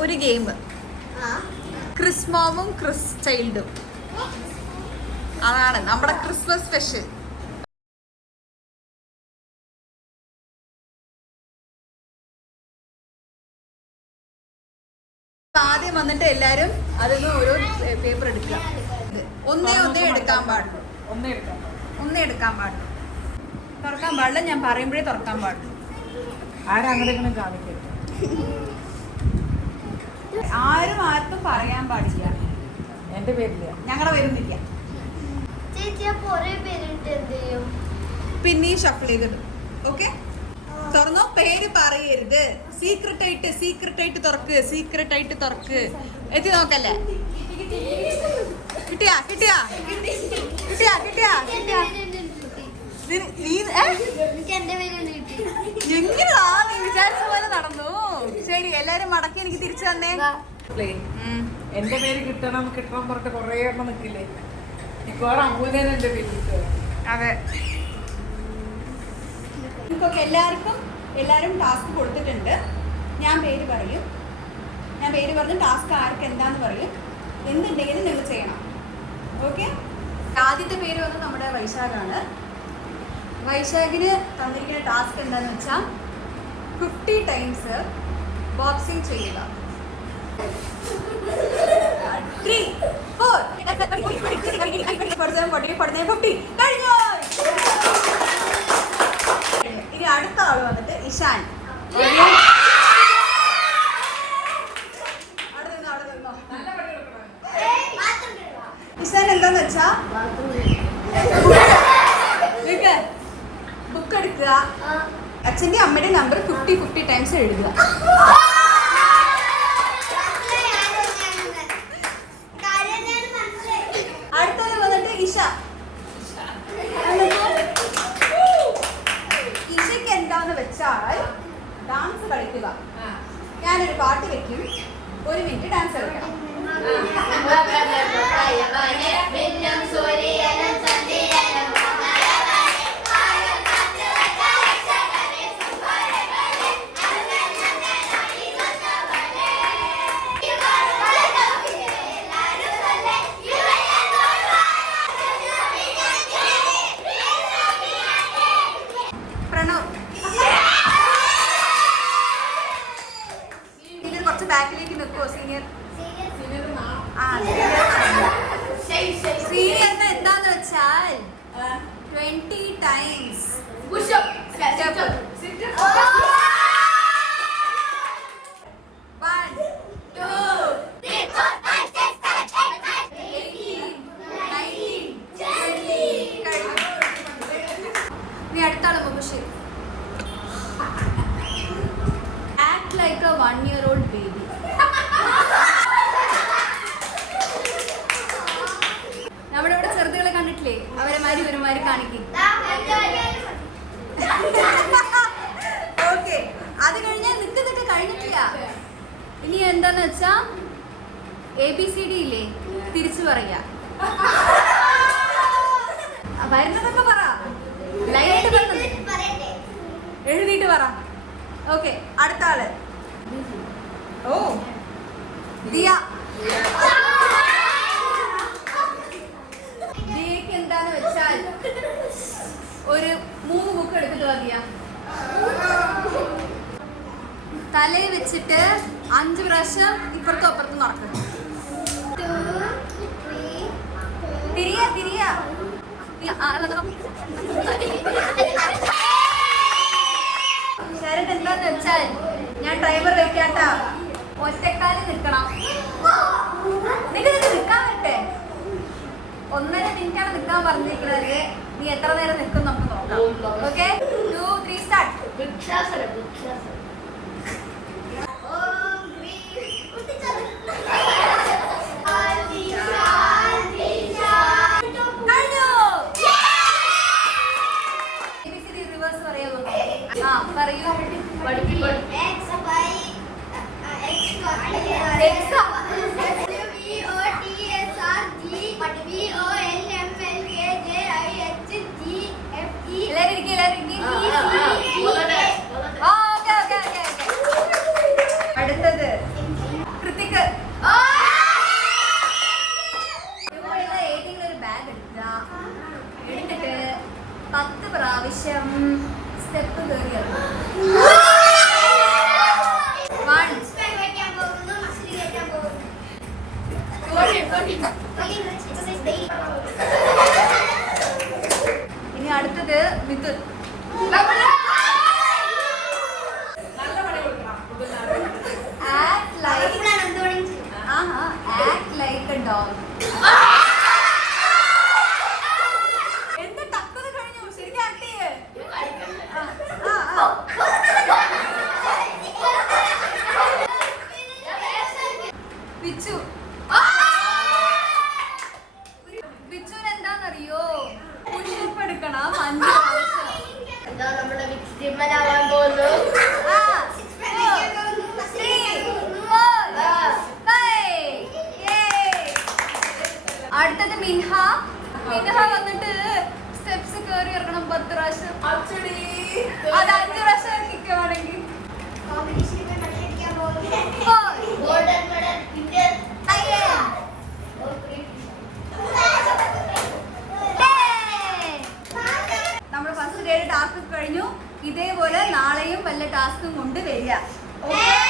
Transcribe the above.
ഒരു game, Chris മോമും Chris ചൈൽഡും. അതാണ് നമ്മുടെ ക്രിസ്മസ് സ്പെഷ്യൽ. ആദ്യം വന്നിട്ട് എല്ലാരും അതൊന്ന് ഓരോ പേപ്പർ എടുക്കുക. ഒന്നേ എടുക്കാൻ പാടുള്ളൂ. ഒന്നേ എടുക്കാൻ പാടുള്ളൂ. തുറക്കാൻ പാടില്ല. ഞാൻ പറയുമ്പോഴേ തുറക്കാൻ പാടുള്ളൂ. ആരും ആർക്കും പറയാൻ പാടില്ല. എന്റെ പേരില്ല, ഞങ്ങളുടെ പേരൊന്നില്ല. പിന്നെ ഷഫിൾ ചെയ്തിടും. ഓക്കെ, തുറന്നോ. പേര് പറയരുത്. സീക്രട്ട് ആയിട്ട് തുറക്ക്. എത്തി നോക്കല്ലേ. കിട്ടിയാ എങ്ങനെയാ നീ വിചാരിച്ച പോലെ നടന്നു? ശരി, എല്ലാരും മടക്കി എനിക്ക് തിരിച്ചു തന്നേ. എന്റെ പേര് കിട്ടണം പറഞ്ഞിട്ട് കൊറേ എണ്ണം നിക്കില്ലേ. അമൂല്യന്റെ പേര്. അതെ, എല്ലാരും ടാസ്ക് കൊടുത്തിട്ടുണ്ട്. ഞാൻ പേര് പറഞ്ഞ് ടാസ്ക് ആർക്ക് എന്താന്ന് പറയും. എന്തുണ്ടെങ്കിലും നിങ്ങൾ ചെയ്യണം. ഓക്കെ, ആദ്യത്തെ പേര് വന്ന് നമ്മുടെ വൈശാഖാണ്. വൈശാഖിന് തന്നിരിക്കുന്ന ടാസ്ക് എന്താന്ന് വെച്ചാൽ 50 times ബോക്സിംഗ് ചെയ്യുക. 3, 4 കഴിഞ്ഞു. ഇനി അടുത്ത ആള് വന്നിട്ട് ഇഷാൻ. ഇഷാൻ എന്താന്ന് വെച്ചാ ബുക്ക് എടുക്കുക, അച്ഛന്റെ അമ്മയുടെ നമ്പർ 50 times എഴുതുക. അടുത്തത് വന്നിട്ട് ഇഷയ്ക്ക് എന്താന്ന് വെച്ചാൽ ഡാൻസ് കളിക്കുക. ഞാനൊരു പാട്ട് വെക്കും, 1 minute ഡാൻസ് കളിക്കണം. കുറച്ച് ബാക്കിലേക്ക് നിൽക്കുമോ സീനിയർ? സീനിയറിന് എന്താന്ന് വെച്ചാൽ 20 times നീ അടുത്താളെ Mubashir. Act like a 1-year-old baby. നമ്മുടെ ഇവിടെ ചെറുതുകളെ കണ്ടിട്ടില്ലേ, അവരെ മാരി കാണിക്കും. ഓക്കെ, അത് കഴിഞ്ഞാൽ നിൽക്കുന്നതൊക്കെ കഴിഞ്ഞിട്ടില്ല. ഇനി എന്താന്ന് വെച്ചാ ABCD ഇല്ലേ, തിരിച്ചു പറയാ. വരുന്നതൊക്കെ പറ, ലൈനായിട്ട് എഴുതിയിട്ട് പറ. ഓക്കെ, അടുത്ത ആള്. ഓ, ദിയ. ദിയക്ക് എന്താന്ന് വെച്ചാൽ ഒരു 3 ബുക്ക് എടുത്തിട്ട് മതിയാ. തലയിൽ വെച്ചിട്ട് 5 പ്രാവശ്യം ഇപ്പുറത്തും അപ്പുറത്തും നടക്കണം. തിരിയ ശരത് എന്താന്ന് വെച്ചാൽ, ഞാൻ ഡ്രൈവർ വെക്കാട്ടാ, ഒറ്റക്കാലിൽ നിൽക്കണം. നിങ്ങൾക്ക് നിൽക്കാൻ പറ്റേ? 1.5 minute നിൽക്കാൻ പറഞ്ഞിരിക്കുന്നത്. നീ എത്ര നേരം നിൽക്കും നമുക്ക് നോക്കാം. Okay, 2, 3 start. പറയൂ. അടുത്തത് ലൈക്ക് എ ഡോഗ്. എന്താ ടക്കത് കഴിഞ്ഞു? ശരിക്കും ആക്ട് ചെയ്യേ. പിച്ചു. പിച്ചുവിന് എന്താന്നറിയോ? പുഷപ്പ് എടുക്കണം 5 പ്രാവശ്യം. നമ്മുടെ വിക്സ്റ്റിമനാവാൻ പോകുന്നു. അടുത്തത് മിൻഹ. മിൻഹ വന്നിട്ട് സ്റ്റെപ്സ് കയറി ഇറങ്ങണം 10 പ്രാവശ്യം. അത് 5 പ്രാവശ്യം കിക്കുവാണെങ്കിൽ ഗോൾഡൻ മെഡൽ ഇന്ത്യൻ. നമ്മുടെ ഫസ്റ്റ് ഡേ ടാസ്ക് കഴിഞ്ഞു. ഇതേപോലെ നാളെയും വല്ല ടാസ്കും കൊണ്ട് വരിക. ഓക്കെ.